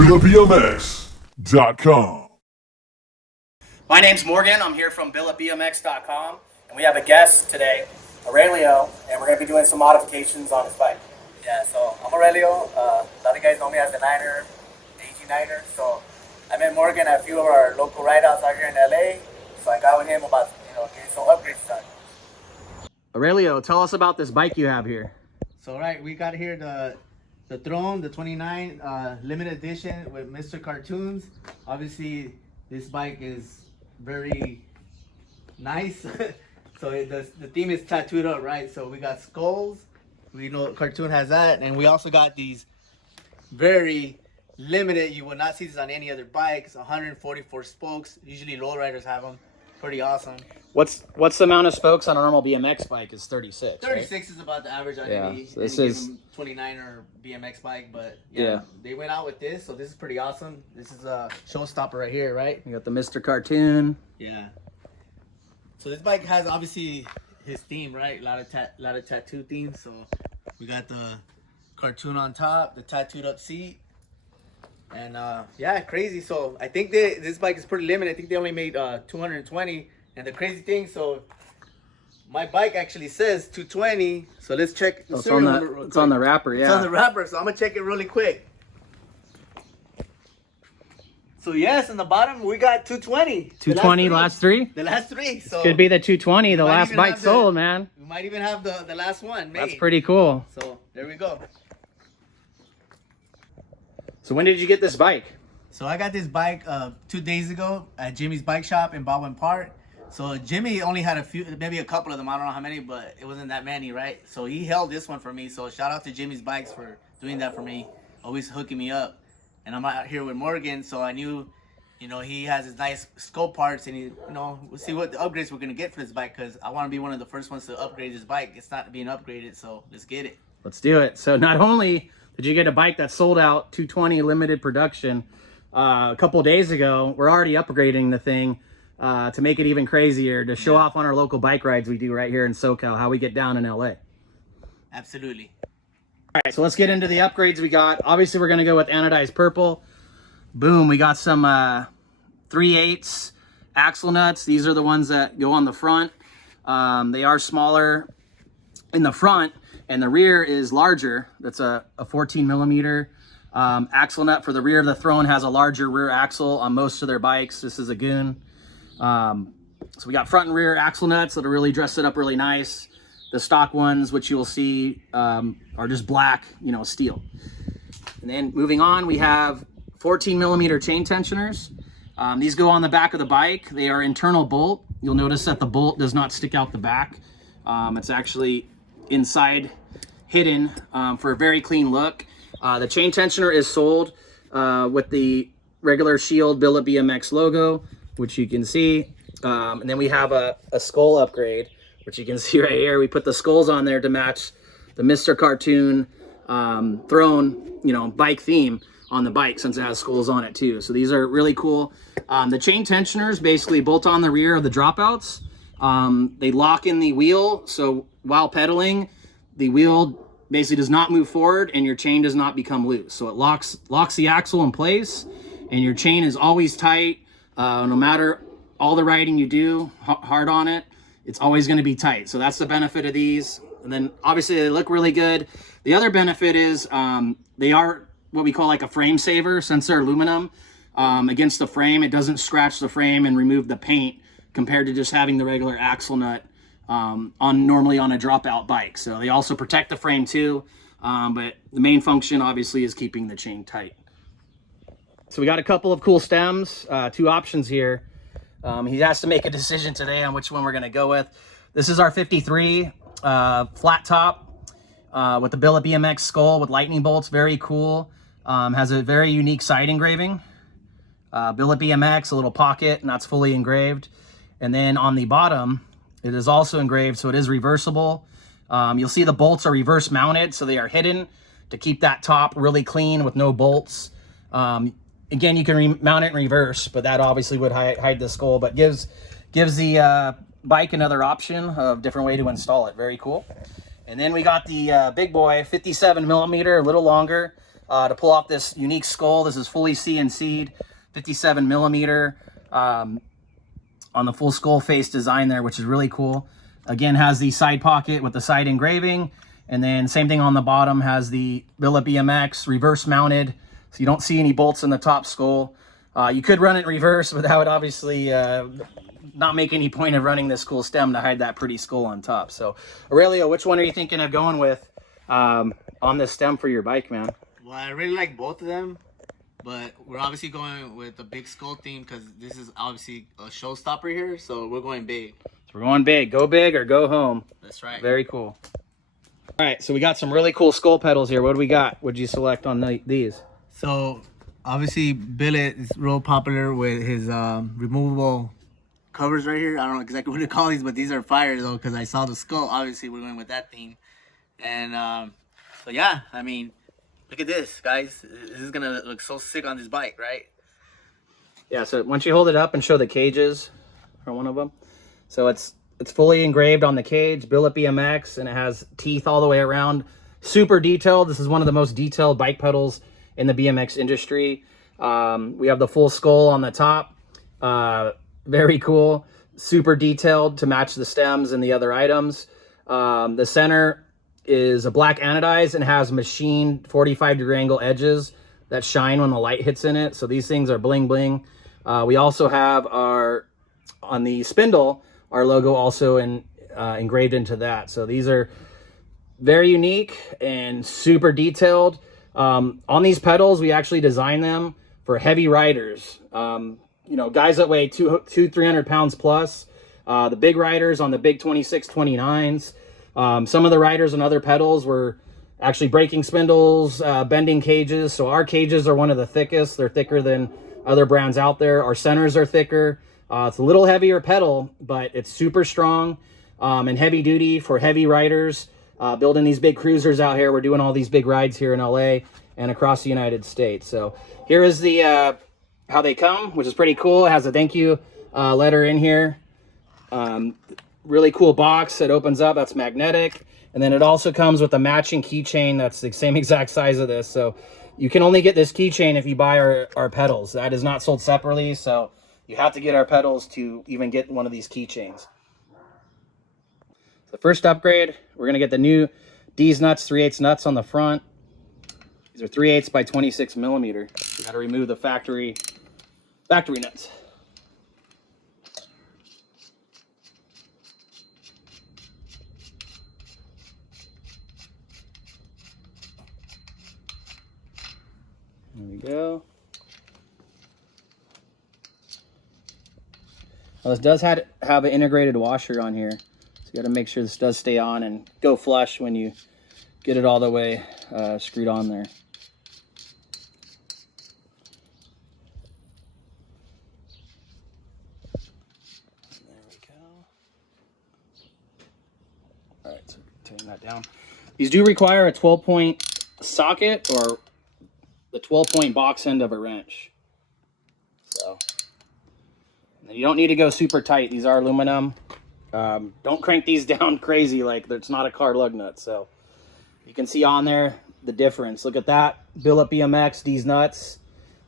BilletBMX.com. My name's Morgan. I'm here from BilletBMX.com, and we have a guest today, Arelio, and we're going to be doing some modifications on his bike. Yeah, so I'm Arelio. A lot of guys know me as the Niner, the AG Niner. So I met Morgan at a few of our local ride-outs out here in LA. So I got with him about, getting some upgrades done. Arelio, tell us about this bike you have here. So right, we got here the Throne, the 29 limited edition with Mr. Cartoons. Obviously, this bike is very nice. So the theme is tattooed up, right? So we got skulls. We know Cartoon has that, and we also got these very limited. You will not see this on any other bikes. 144 spokes. Usually lowriders have them. Pretty awesome. What's the amount of spokes on a normal BMX bike? Is 36. 36 right? is about the average on any So this is 29 or BMX bike, but yeah, they went out with this, so this is pretty awesome. This is a showstopper right here, right? You got the Mr. Cartoon. Yeah. So this bike has obviously his theme, right? A lot of tattoo themes. So we got the cartoon on top, the tattooed up seat, and yeah, crazy. So I think this bike is pretty limited. I think they only made 220. And the crazy thing, so my bike actually says 220. So let's check the serial number. It's on the wrapper, yeah. It's on the wrapper, so I'm gonna check it really quick. So yes, in the bottom we got 220. 220 last three? The last three. So could be the 220, the last bike sold, man. We might even have the last one made. That's pretty cool. So there we go. So when did you get this bike? So I got this bike 2 days ago at Jimmy's bike shop in Baldwin Park. So Jimmy only had a few, maybe a couple of them. I don't know how many, but it wasn't that many, right? So he held this one for me. So shout out to Jimmy's Bikes for doing that for me. Always hooking me up. And I'm out here with Morgan, so I knew, he has his nice scope parts, and we'll see what the upgrades we're gonna get for this bike, because I want to be one of the first ones to upgrade this bike. It's not being upgraded, so let's get it. Let's do it. So not only did you get a bike that sold out 220 limited production a couple days ago, we're already upgrading the thing to make it even crazier, to show off on our local bike rides we do right here in SoCal, how we get down in LA. Absolutely. All right, so let's get into the upgrades we got. Obviously, we're going to go with anodized purple. Boom, we got some 3/8 axle nuts. These are the ones that go on the front. They are smaller in the front, and the rear is larger. That's a 14 millimeter axle nut for the rear of the Throne. Has a larger rear axle on most of their bikes. This is a Goon. So we got front and rear axle nuts that'll really dress it up really nice. The stock ones, which you'll see, are just black, steel. And then moving on, we have 14 millimeter chain tensioners. These go on the back of the bike. They are internal bolt. You'll notice that the bolt does not stick out the back. It's actually inside, hidden, for a very clean look. The chain tensioner is sold with the regular Shield Billet BMX logo, which you can see. And then we have a skull upgrade, which you can see right here. We put the skulls on there to match the Mr. Cartoon Throne, bike theme on the bike, since it has skulls on it too. So these are really cool. The chain tensioners basically bolt on the rear of the dropouts. They lock in the wheel, so while pedaling, the wheel basically does not move forward and your chain does not become loose. So it locks the axle in place, and your chain is always tight. No matter all the riding you do hard on it, it's always going to be tight. So that's the benefit of these. And then obviously they look really good. The other benefit is they are what we call like a frame saver. Since they're aluminum, against the frame, it doesn't scratch the frame and remove the paint, compared to just having the regular axle nut normally on a dropout bike. So they also protect the frame too, but the main function obviously is keeping the chain tight. So we got a couple of cool stems, 2 options here. He has to make a decision today on which one we're going to go with. This is our 53 flat top with the Billet BMX Skull with lightning bolts. Very cool. Has a very unique side engraving. Billet BMX, a little pocket, and that's fully engraved. And then on the bottom, it is also engraved, so it is reversible. You'll see the bolts are reverse mounted, so they are hidden to keep that top really clean with no bolts. Again, you can mount it in reverse, but that obviously would hide the skull, but gives the bike another option of different way to install it. Very cool. And then we got the big boy, 57 millimeter, a little longer. to pull off this unique skull. This is fully CNC'd, 57 millimeter on the full skull face design there, which is really cool. Again, has the side pocket with the side engraving, and then same thing on the bottom, has the Billet BMX reverse mounted, so you don't see any bolts in the top skull. You could run it in reverse, but that would obviously not make any point of running this cool stem to hide that pretty skull on top. So Arelio, which one are you thinking of going with on this stem for your bike, man? Well, I really like both of them, but we're obviously going with the big skull theme because this is obviously a showstopper here, so we're going big. So we're going big. Go big or go home. That's right. Very cool. All right, so we got some really cool skull pedals here. What do we got? What'd you select on these? So obviously Billet is real popular with his removable covers right here. I don't know exactly what to call these, but these are fire though because I saw the skull. Obviously we're going with that theme. And so yeah, I mean, look at this, guys. This is gonna look so sick on this bike, right? Yeah, so once you hold it up and show the cages for one of them. So it's fully engraved on the cage, Billet BMX, and it has teeth all the way around. Super detailed. This is one of the most detailed bike pedals in the BMX industry. We have the full skull on the top. Very cool. Super detailed to match the stems and the other items. The center is a black anodized and has machined 45-degree angle edges that shine when the light hits in it. So these things are bling bling. We also have on the spindle, our logo also engraved into that. So these are very unique and super detailed. On these pedals, we actually designed them for heavy riders. You know, guys that weigh 300 pounds plus. The big riders on the big 26, 29s. Some of the riders on other pedals were actually breaking spindles, bending cages. So our cages are one of the thickest. They're thicker than other brands out there. Our centers are thicker. It's a little heavier pedal, but it's super strong and heavy duty for heavy riders. Building these big cruisers out here. We're doing all these big rides here in LA and across the United States. So here is the how they come, which is pretty cool. It has a thank you letter in here. Really cool box that opens up. That's magnetic. And then it also comes with a matching keychain that's the same exact size of this. So you can only get this keychain if you buy our pedals. That is not sold separately. So you have to get our pedals to even get one of these keychains. The first upgrade, we're going to get the new deez nuts, 3/8 nuts on the front. These are 3/8 by 26 millimeter. We got to remove the factory nuts. There we go. Now this does have an integrated washer on here. So you got to make sure this does stay on and go flush when you get it all the way screwed on there. There we go. All right, so turn that down. These do require a 12-point socket or the 12-point box end of a wrench. So and you don't need to go super tight. These are aluminum. Don't crank these down crazy like it's not a car lug nut. So you can see on there the difference. Look at that. Billet BMX, these nuts.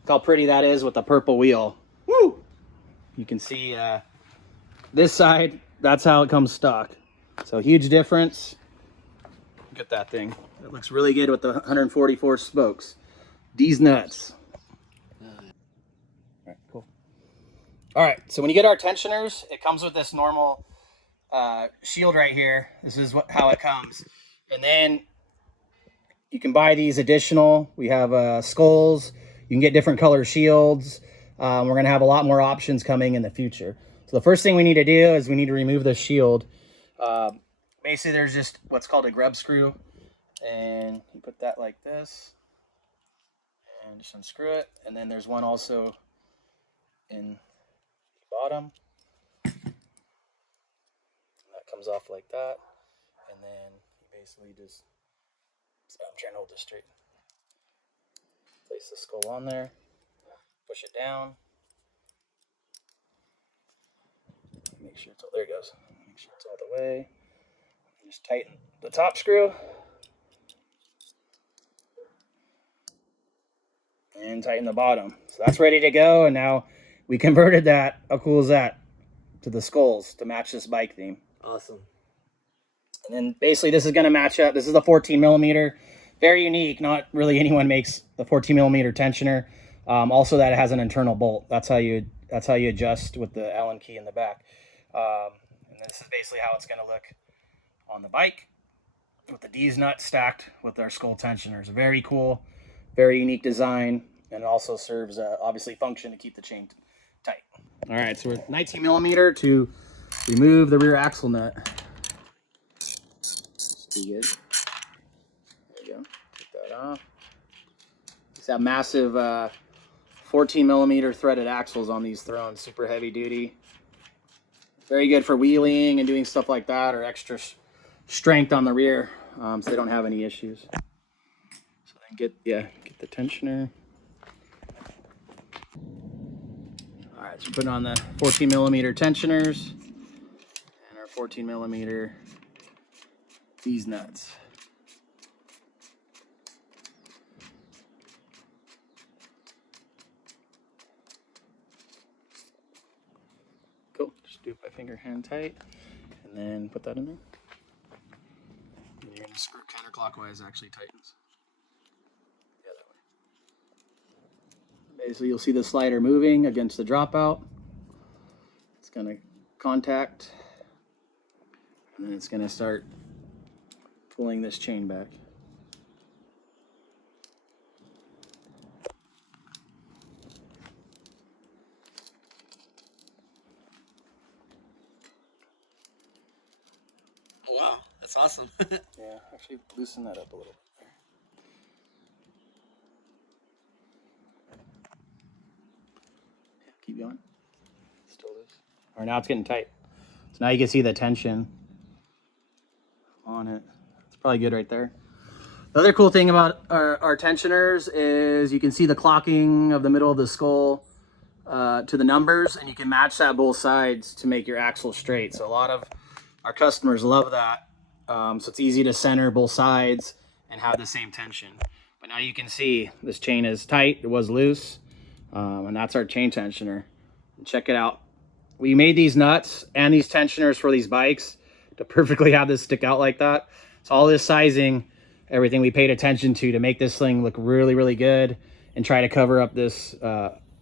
Look how pretty that is with the purple wheel. Woo! You can see this side, that's how it comes stock. So huge difference. Look at that thing. It looks really good with the 144 spokes. These nuts. All right, cool. All right, so when you get our tensioners, it comes with this normal shield right here. This is how it comes. And then you can buy these additional. We have skulls. You can get different color shields. We're going to have a lot more options coming in the future. So the first thing we need to do is we need to remove the shield. Basically, there's just what's called a grub screw. And you put that like this. And just unscrew it. And then there's one also in the bottom. And that comes off like that. And then you basically just, I'm trying to hold this straight. Place the skull on there. Push it down. Make sure it's all, there it goes. Make sure it's all the way. Just tighten the top screw. and tighten the bottom. So that's ready to go. And now we converted that, how cool is that, to the skulls to match this bike theme. Awesome. And then basically this is going to match up. This is the 14 millimeter, very unique. Not really anyone makes the 14 millimeter tensioner. Also that it has an internal bolt. That's how you adjust with the Allen key in the back. And this is basically how it's going to look on the bike with the deez nut stacked with our skull tensioners. Very cool, very unique design, and it also serves obviously function to keep the chain tight. All right, so we're 19 millimeter to remove the rear axle nut. That's pretty good. There you go. Take that off. These have massive 14 millimeter threaded axles on these thrones, super heavy duty. Very good for wheeling and doing stuff like that, or extra strength on the rear, so they don't have any issues. So then get the tensioner. All right, so we're putting on the 14 millimeter tensioners and our 14 millimeter deez nuts. Cool. Just do it by finger hand tight, and then put that in there. And you're gonna screw counterclockwise. Actually tightens. Yeah, that way. Basically, you'll see the slider moving against the dropout. It's gonna contact, and then it's gonna start pulling this chain back. Oh, wow, that's awesome. Yeah, actually loosen that up a little bit. Yeah, keep going. Still loose. All right, now it's getting tight. So now you can see the tension on it. It's probably good right there. The other cool thing about our tensioners is you can see the clocking of the middle of the skull to the numbers, and you can match that both sides to make your axle straight. So a lot of our customers love that. So it's easy to center both sides and have the same tension. But now you can see this chain is tight, it was loose, and that's our chain tensioner. And check it out. We made these nuts and these tensioners for these bikes to perfectly have this stick out like that. So all this sizing, everything we paid attention to make this thing look really, really good and try to cover up this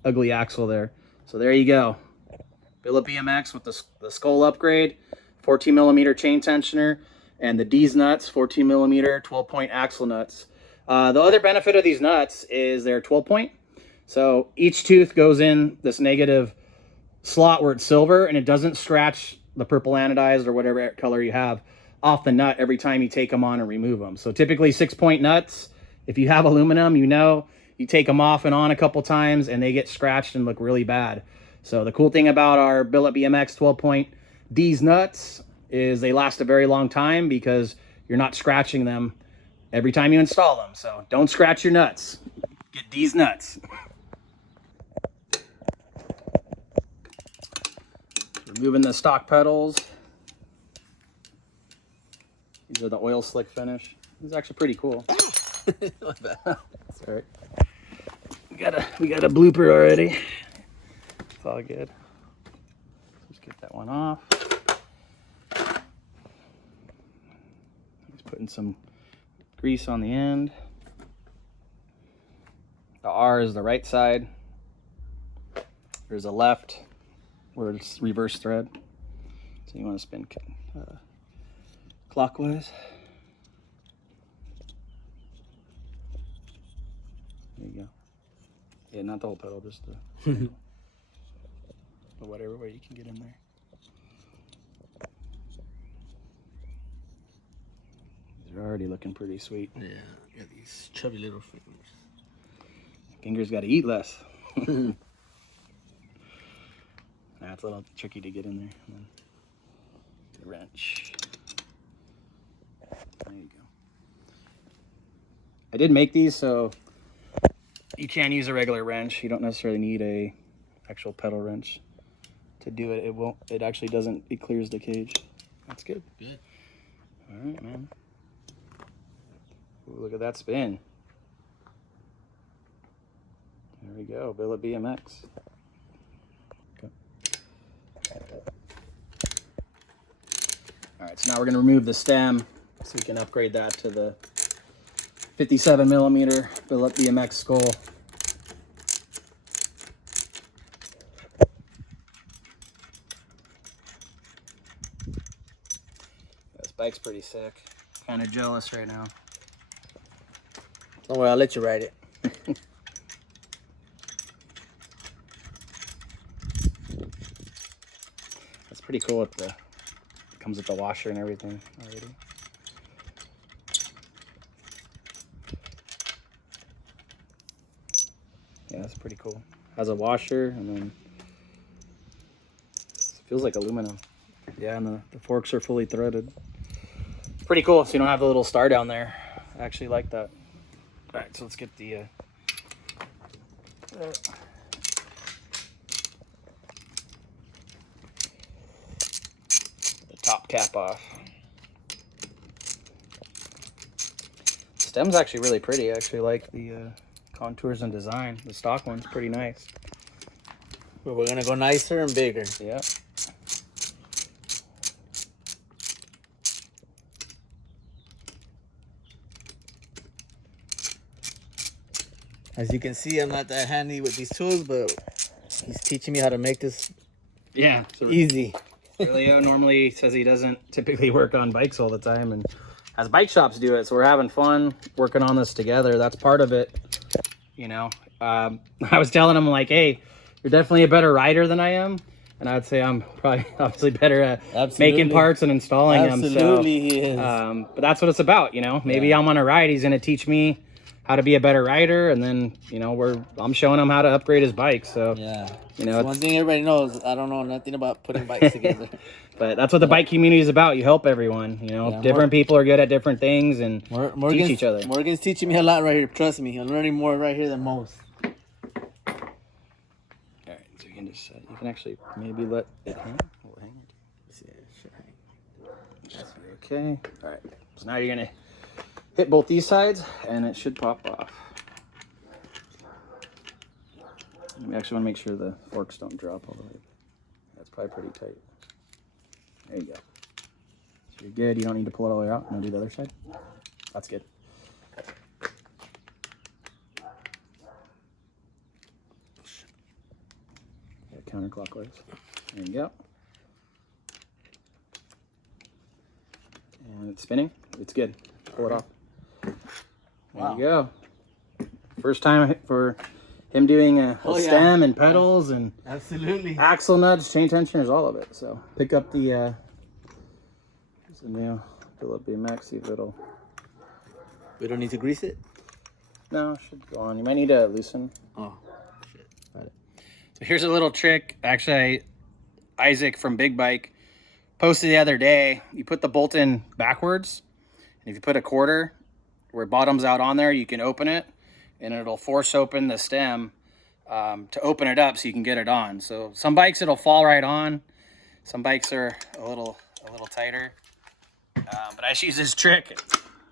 ugly axle there. So there you go. Billet BMX with the skull upgrade, 14 millimeter chain tensioner, and the deez nuts, 14 millimeter 12-point axle nuts. The other benefit of these nuts is they're 12-point. So each tooth goes in this negative slot where it's silver, and it doesn't scratch the purple anodized or whatever color you have off the nut every time you take them on and remove them. So typically 6-point nuts, if you have aluminum, you take them off and on a couple times and they get scratched and look really bad. So the cool thing about our Billet BMX 12-point deez nuts is they last a very long time because you're not scratching them every time you install them. So don't scratch your nuts. Get deez nuts. Removing the stock pedals. These are the oil slick finish. This is actually pretty cool. Like that. That's all right. We got a blooper already. It's all good. Just get that one off. Just putting some grease on the end. The R is the right side. There's a left where it's reverse thread. So you want to spin clockwise. There you go. Yeah, not the whole pedal, just the whatever way you can get in there. These are already looking pretty sweet. Yeah, got these chubby little fingers. Fingers got to eat less. Nah, it's a little tricky to get in there. And then the wrench. There you go. I did make these, so you can use a regular wrench. You don't necessarily need a actual pedal wrench to do it. It actually doesn't, it clears the cage. That's good. Good. All right, man. Ooh, look at that spin. There we go, Billet BMX. Okay. All right, so now we're gonna remove the stem so we can upgrade that to the 57mm Billet BMX Skull. This bike's pretty sick. Kind of jealous right now. Don't worry, I'll let you ride it. That's pretty cool with the, it comes with the washer and everything already. Yeah, that's pretty cool. Has a washer and then it feels like aluminum. Yeah, and the forks are fully threaded. Pretty cool, so you don't have the little star down there. I actually like that. All right, so let's get the top cap off. Stem's actually really pretty. I actually like the contours and design. The stock one's pretty nice. But we're gonna go nicer and bigger. Yeah. As you can see, I'm not that handy with these tools, but he's teaching me how to make this easy. Arelio normally says he doesn't typically work on bikes all the time and has bike shops do it. So we're having fun working on this together. That's part of it, you know. I was telling him like, hey, you're definitely a better rider than I am. And I would say I'm probably obviously better at making parts and installing them. Absolutely, he is. But that's what it's about, you know. Maybe I'm on a ride. He's going to teach me how to be a better rider, and then I'm showing him how to upgrade his bike. So you know, one thing everybody knows, I don't know nothing about putting bikes together. But that's what the bike community is about. You help everyone. You know, different people are good at different things and teach each other. Morgan's teaching me a lot right here. Trust me, I'm learning more right here than most. All right, so you can just you can actually maybe let it hang. Will it hang? Yeah, it should hang. Should be okay. All right, so now you're gonna hit both these sides and it should pop off. We actually want to make sure the forks don't drop all the way. That's probably pretty tight. There you go. So you're good. You don't need to pull it all the way out. I'm gonna do the other side. That's good. Yeah, counterclockwise. There you go. And it's spinning. It's good. Pull it off. There you go. First time for him doing a stem and pedals and absolutely axle nuts, chain tensioners, all of it. So pick up the new Billet BMX, see if it'll. We don't need to grease it? No, it should go on. You might need to loosen. Oh, shit. Got it. So here's a little trick. Actually, Isaac from Big Bike posted the other day. You put the bolt in backwards, and if you put a quarter where it bottoms out on there, you can open it, and it'll force open the stem to open it up so you can get it on. So some bikes it'll fall right on. Some bikes are a little tighter. But I just use this trick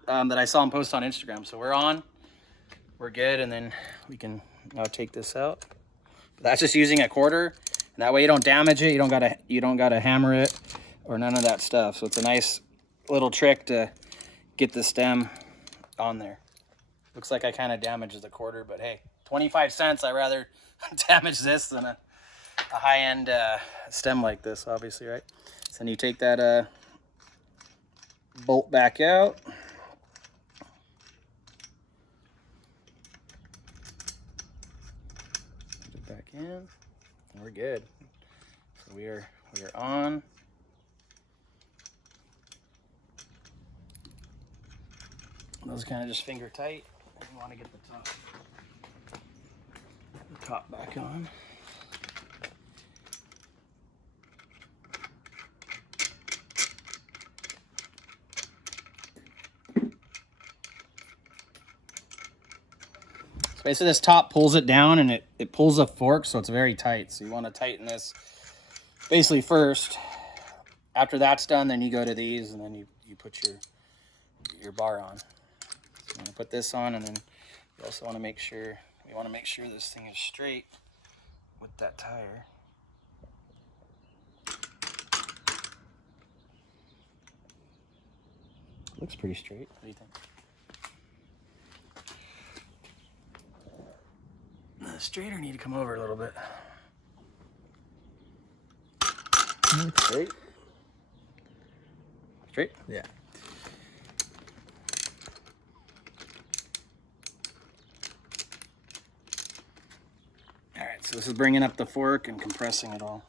that I saw him post on Instagram. So we're on, we're good, and then we can now take this out. But that's just using a quarter, and that way you don't damage it. You don't gotta hammer it or none of that stuff. So it's a nice little trick to get the stem on there. Looks like I kind of damaged the quarter, but hey, 25 cents. I'd rather damage this than a high-end stem like this, obviously, right? So then you take that bolt back out. Put it back in, and we're good. So we are on. Those kind of just finger tight. You want to get the top back on. So basically this top pulls it down and it pulls the fork, so it's very tight. So you want to tighten this basically first. After that's done, then you go to these and then you put your bar on. So I'm gonna put this on, and then you also want to make sure We want to make sure this thing is straight with that tire. Looks pretty straight. What do you think? The straighter need to come over a little bit. Straight? Straight? Yeah. All right, so this is bringing up the fork and compressing it all.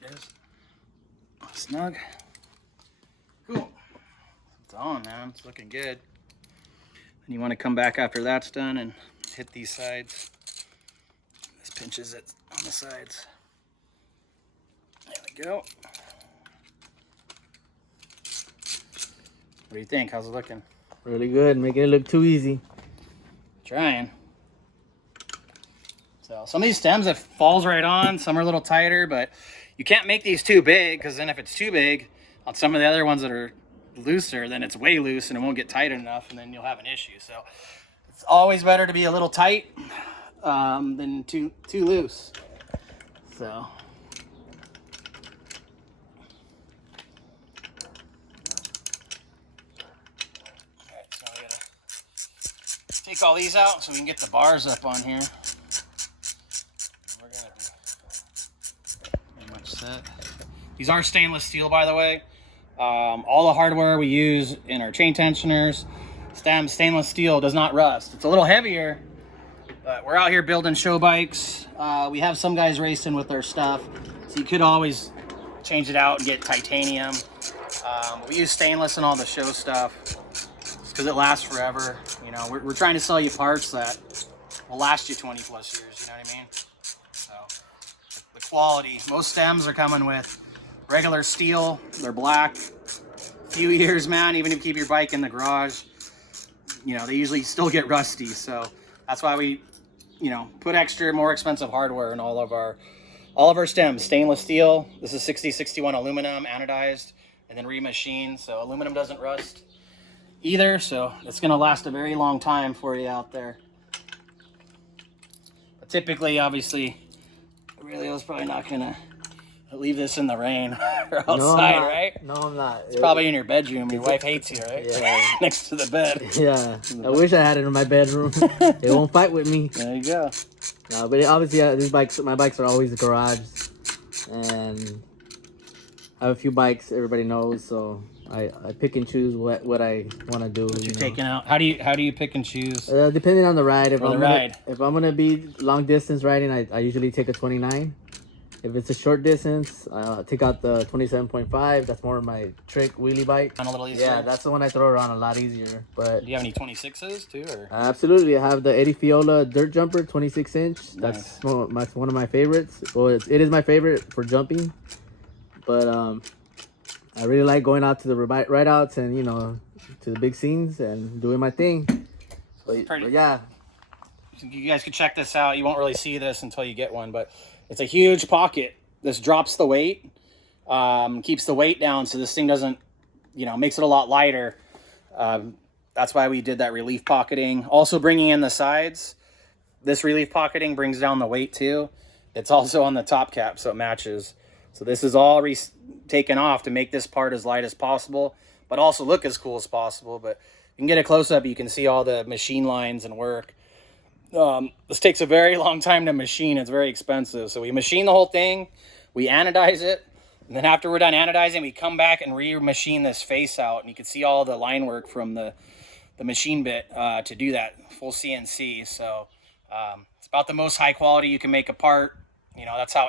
There it is. Snug. Cool. It's on, man. It's looking good. And you want to come back after that's done and hit these sides. This pinches it on the sides. There we go. What do you think? How's it looking? Really good. Making it look too easy. Trying. So some of these stems, it falls right on. Some are a little tighter, but you can't make these too big, because then if it's too big on some of the other ones that are looser, then it's way loose and it won't get tight enough, and then you'll have an issue. So it's always better to be a little tight than too loose. So we gotta take all these out so we can get the bars up on here. We're gonna be pretty much set. These are stainless steel, by the way. All the hardware we use in our chain tensioners, stems, stainless steel, does not rust. It's a little heavier, but we're out here building show bikes. We have some guys racing with their stuff, so you could always change it out and get titanium. We use stainless in all the show stuff because it lasts forever. You know, we're trying to sell you parts that will last you 20 plus years, you know what I mean? So the quality, most stems are coming with regular steel. They're black. Few years, man, even if you keep your bike in the garage, you know, they usually still get rusty. So that's why we, you know, put extra, more expensive hardware in all of our stems. Stainless steel. This is 6061 aluminum, anodized, and then remachined. So aluminum doesn't rust either. So it's going to last a very long time for you out there. But typically, obviously, Aurelio's probably not going to leave this in the rain or outside, right? No, I'm not. It's probably in your bedroom. Your wife hates you, right? Yeah. Next to the bed. Yeah. I wish I had it in my bedroom. It won't fight with me. There you go. No, but obviously, my bikes are always garage, and I have a few bikes everybody knows, so I pick and choose what I want to do. What you're taking out? How do you pick and choose? Depending on the ride. If I'm gonna be long distance riding, I usually take a 29. If it's a short distance, I'll take out the 27.5. That's more of my trick wheelie bike. A little easier. Yeah, that's the one I throw around a lot easier. But do you have any 26s too? Or? Absolutely, I have the Eddie Fiola dirt jumper, 26-inch. Nice. That's one of my favorites. Well, it is my favorite for jumping. But I really like going out to the ride outs and, you know, to the big scenes and doing my thing. But yeah. You guys can check this out. You won't really see this until you get one, but it's a huge pocket. This drops the weight, keeps the weight down, so this thing doesn't, you know, makes it a lot lighter. That's why we did that relief pocketing. Also bringing in the sides. This relief pocketing brings down the weight too. It's also on the top cap, so it matches. So this is all taken off to make this part as light as possible, but also look as cool as possible. But you can get a close-up, you can see all the machine lines and work. This takes a very long time to machine. It's very expensive. So we machine the whole thing, we anodize it, and then after we're done anodizing, we come back and re-machine this face out, and you can see all the line work from the machine bit to do that, full CNC. So it's about the most high quality you can make a part. You know, that's how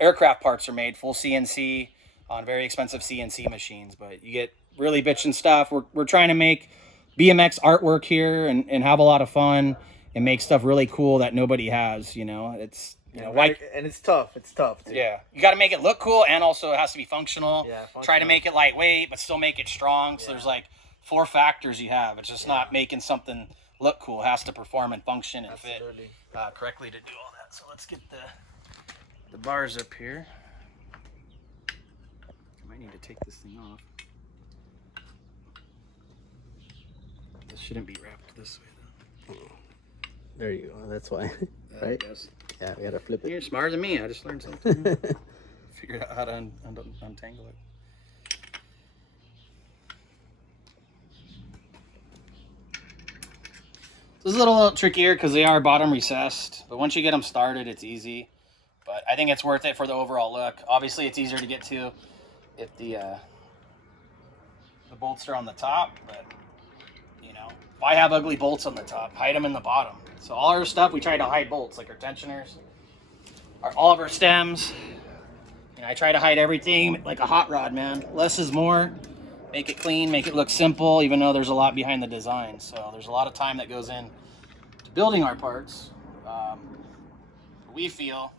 aircraft parts are made, full CNC on very expensive CNC machines. But you get really bitchin' stuff. We're trying to make BMX artwork here and have a lot of fun and make stuff really cool that nobody has, you know. It's, you know, and it's tough. It's tough too. Yeah. You got to make it look cool, and also it has to be functional. Yeah, functional. Try to make it lightweight, but still make it strong. So there's like 4 factors you have. It's just not making something look cool. It has to perform and function and fit correctly to do all that. So let's get the bars up here. might need to take this thing off. This shouldn't be wrapped this way though. There you go. That's why, right? Yes. Yeah, we gotta flip it. You're smarter than me. I just learned something. Figured out how to untangle it. This is a little trickier because they are bottom recessed, but once you get them started, it's easy. But I think it's worth it for the overall look. Obviously, it's easier to get to if the bolts are on the top, but you know, why have ugly bolts on the top? Hide them in the bottom. So all our stuff, we try to hide bolts, like our tensioners, all of our stems. You know, I try to hide everything like a hot rod, man. Less is more. Make it clean, make it look simple, even though there's a lot behind the design. So there's a lot of time that goes in to building our parts. We feel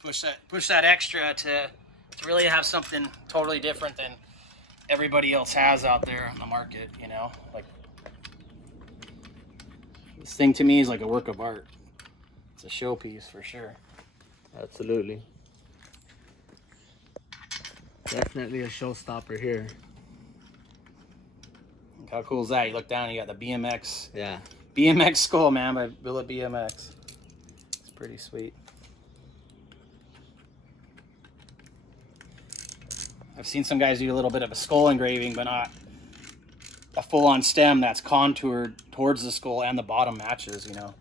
push that extra to really have something totally different than everybody else has out there on the market. You know, like this thing to me is like a work of art. It's a showpiece for sure. Absolutely. Definitely a showstopper here. How cool is that? You look down, you got the BMX. Yeah. BMX Skull, man, by Billet BMX. It's pretty sweet. I've seen some guys do a little bit of a skull engraving, but not a full-on stem that's contoured towards the skull and the bottom matches, you know.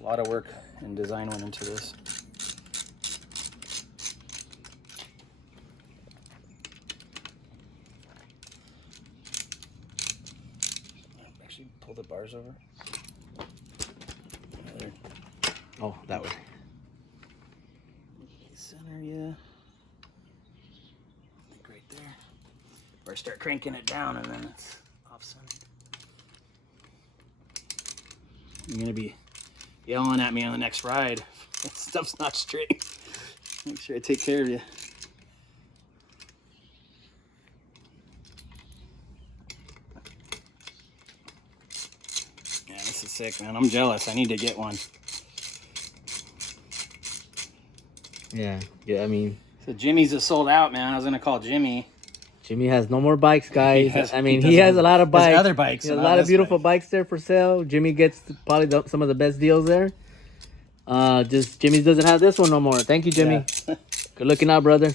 A lot of work and design went into this. Actually, pull the bars over. There. Oh, that way. Center, yeah. Right there. Or start cranking it down and then it's off center. You're gonna be yelling at me on the next ride. That stuff's not straight. Make sure I take care of you. Yeah, this is sick, man. I'm jealous. I need to get one. Yeah. Yeah, I mean, So Jimmy's is sold out, man. I was gonna call Jimmy. Jimmy has no more bikes, guys. He he has a lot of bikes. Other bikes. He has a lot of beautiful bikes there for sale. Jimmy gets probably some of the best deals there. Just Jimmy doesn't have this one no more. Thank you, Jimmy. Yeah. Good looking out, brother.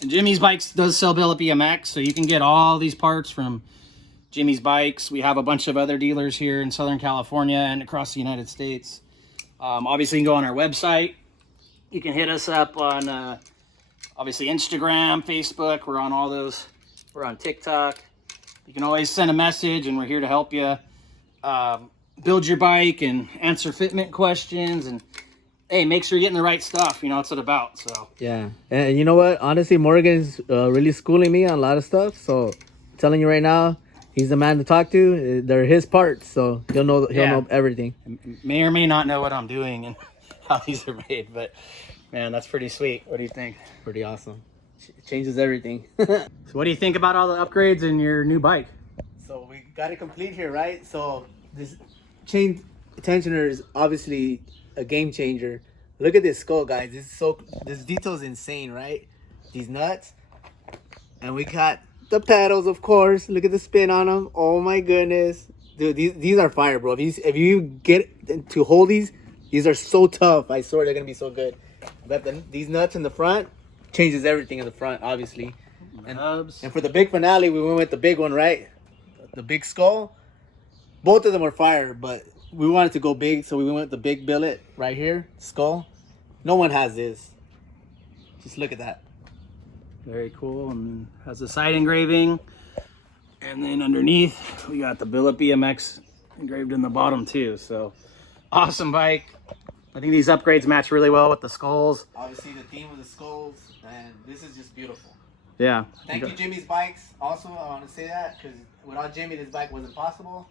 And Jimmy's Bikes does sell Billet BMX, so you can get all these parts from Jimmy's Bikes. We have a bunch of other dealers here in Southern California and across the United States. Obviously, you can go on our website. You can hit us up on, obviously, Instagram, Facebook. We're on all those. We're on TikTok. You can always send a message, and we're here to help you build your bike and answer fitment questions. And, hey, make sure you're getting the right stuff. You know, it's what it's about. So Yeah. And you know what? Honestly, Morgan's really schooling me on a lot of stuff. So, I'm telling you right now, he's the man to talk to. They're his parts, so he'll know everything. May or may not know what I'm doing and how these are made, but man, that's pretty sweet. What do you think? Pretty awesome. It changes everything. So what do you think about all the upgrades in your new bike? So we got it complete here, right? So this chain tensioner is obviously a game changer. Look at this skull, guys. This detail is insane, right? These nuts, and we got the pedals, of course. Look at the spin on them. Oh my goodness, dude, these are fire, bro. If you get to hold these are so tough. I swear they're gonna be so good. But these nuts in the front changes everything in the front, obviously. And for the big finale, we went with the big one, right? The big skull. Both of them were fire, but we wanted to go big, so we went with the big billet right here, skull. No one has this. Just look at that. Very cool, and has a side engraving. And then underneath, we got the Billet BMX engraved in the bottom too. So awesome bike. I think these upgrades match really well with the skulls. Obviously the theme of the skulls, and this is just beautiful. Yeah. Thank you, Jimmy's Bikes. Also, I want to say that because without Jimmy, this bike wasn't possible.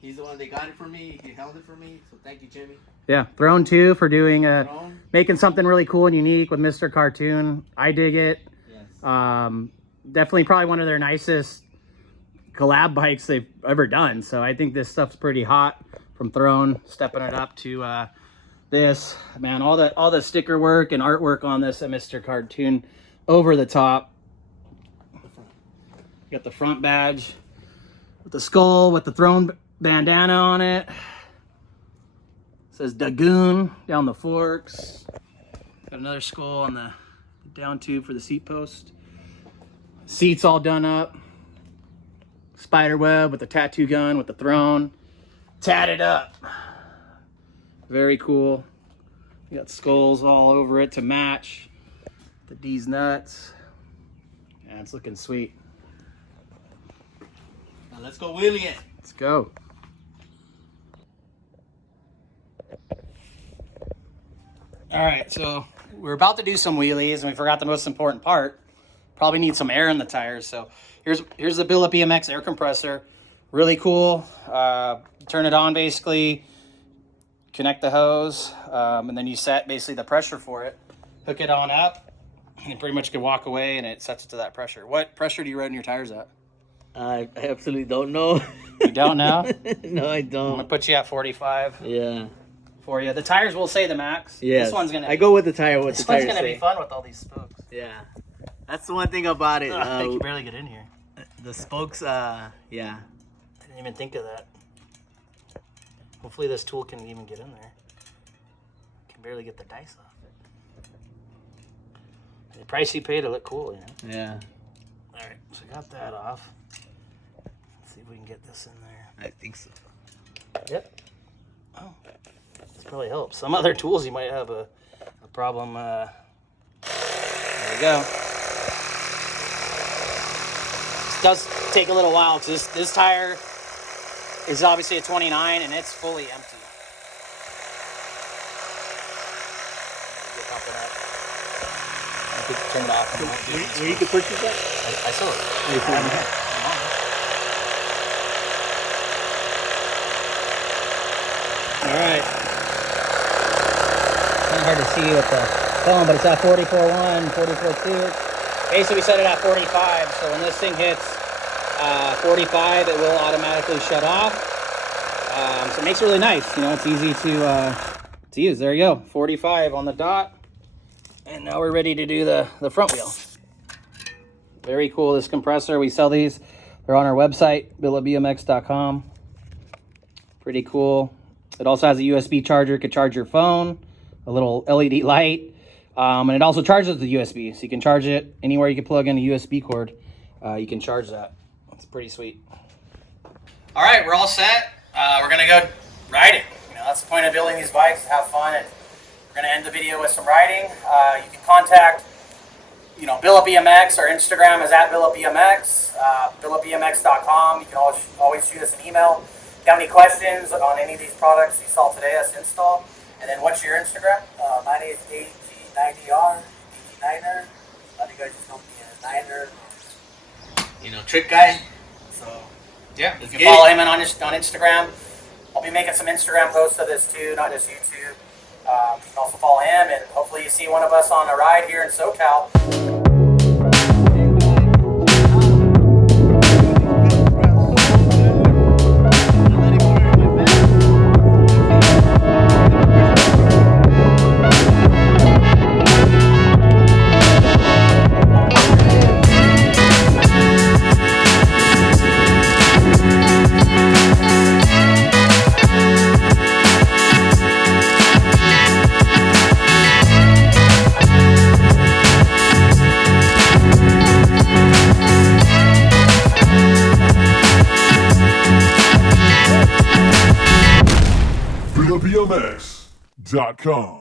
He's the one that got it for me. He held it for me. So thank you, Jimmy. Yeah, Throne too for doing Throne. making something really cool and unique with Mr. Cartoon. I dig it. Yes. Definitely probably one of their nicest collab bikes they've ever done. So I think this stuff's pretty hot from Throne, stepping it up to this, man, all the sticker work and artwork on this at Mr. Cartoon over the top. You got the front badge with the skull with the throne bandana on it. It says Goon down the forks. Got another skull on the down tube for the seat post. Seats all done up. Spider web with the tattoo gun with the throne. Tatted up. Very cool. You got skulls all over it to match. The D's nuts. Yeah, it's looking sweet. Now let's go wheelie it. Let's go. All right, so we're about to do some wheelies and we forgot the most important part. Probably need some air in the tires. So here's the Billet BMX air compressor. Really cool. Turn it on basically. Connect the hose, and then you set basically the pressure for it. Hook it on up, and you pretty much can walk away, and it sets it to that pressure. What pressure do you run your tires at? I absolutely don't know. You don't know? No, I I'm don't. gonna put you at 45 Yeah. for you. The tires will say the max. Yeah. This one's gonna. I go with the tire. What This the one's tires gonna say. be fun with all these spokes. Yeah. That's the one thing about it. I think you barely get in here. The spokes. Yeah. I didn't even think of that. Hopefully this tool can even get in there. Can barely get the dice off it. The price you pay to look cool, you know? Yeah. All right, so got that off. Let's see if we can get this in there. I think so. Yep. Oh, this probably helps. Some other tools you might have a problem. There we go. This does take a little while because this tire is obviously a 29 and it's fully empty. I could turn it off. Where you could purchase that? I saw it. All right. Kind of hard to see with the phone, but it's at 44.1, 44.2. Basically, we set it at 45, so when this thing hits 45, it will automatically shut off. So it makes it really nice. You know, it's easy to use. There you go, 45 on the dot. And now we're ready to do the front wheel. Very cool, this compressor. We sell these. They're on our website, BilletBMX.com. Pretty cool. It also has a USB charger. It could charge your phone, a little LED light, and it also charges the USB. So you can charge it anywhere you can plug in a USB cord. You can charge that. It's pretty sweet. All right, we're all set. We're gonna go riding. You know, that's the point of building these bikes, have fun. And we're gonna end the video with some riding. You can contact, you know, Billet BMX. Our Instagram is at Billet BMX. BilletBMX.com. You can always shoot us an email. If you have any questions on any of these products you saw today, us install. And then what's your Instagram? My name is AG90R, AG9er. A lot of you guys just know me as Niner. You know, trick guy. So yeah, you can follow him on Instagram. I'll be making some Instagram posts of this too, not just YouTube. You can also follow him, and hopefully you see one of us on a ride here in SoCal. BMX.com